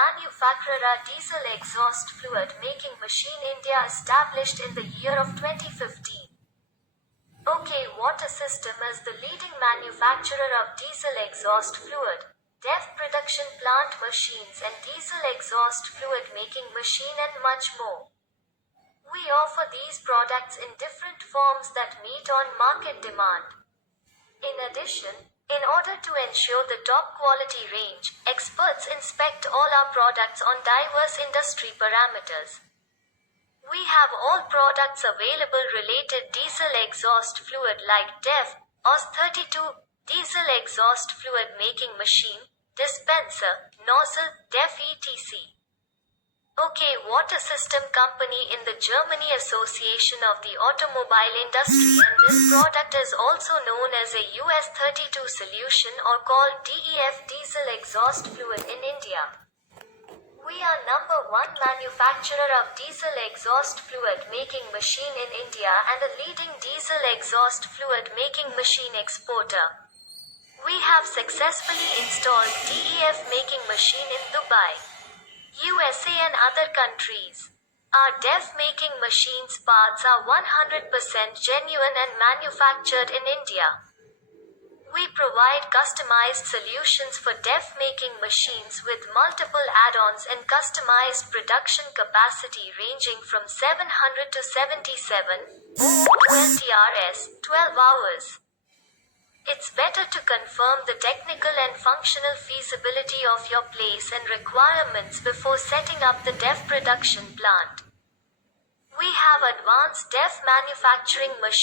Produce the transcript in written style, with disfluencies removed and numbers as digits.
manufacturer Diesel Exhaust Fluid making machine India established in the year of 2015. U.S.A. Water System is the leading manufacturer of diesel exhaust fluid, D.E.F production plant machines and diesel exhaust fluid making machine and much more. We offer these products in different forms that meet on market demand. In addition, in order to ensure the top quality range, experts inspect all our products on diverse industry parameters. We have all products available related diesel exhaust fluid like D.E.F, OS32, diesel exhaust fluid making machine, dispenser, nozzle, D.E.F etc. U.S.A. Water System Company in the Germany Association of the Automobile Industry, and this product is also known as a US32 solution or called D.E.F Diesel Exhaust Fluid in India. We are number 1 manufacturer of diesel exhaust fluid making machine in India and a leading diesel exhaust fluid making machine exporter. We have successfully installed D.E.F making machine in Dubai, U.S.A. and other countries. Our D.E.F making machines parts are 100% genuine and manufactured in India. We provide customized solutions for D.E.F making machines with multiple add-ons and customized production capacity ranging from 700 to 77 ltrs, 12 hours. It's better to confirm the technical and functional feasibility of your place and requirements before setting up the D.E.F production plant. We have advanced D.E.F manufacturing machines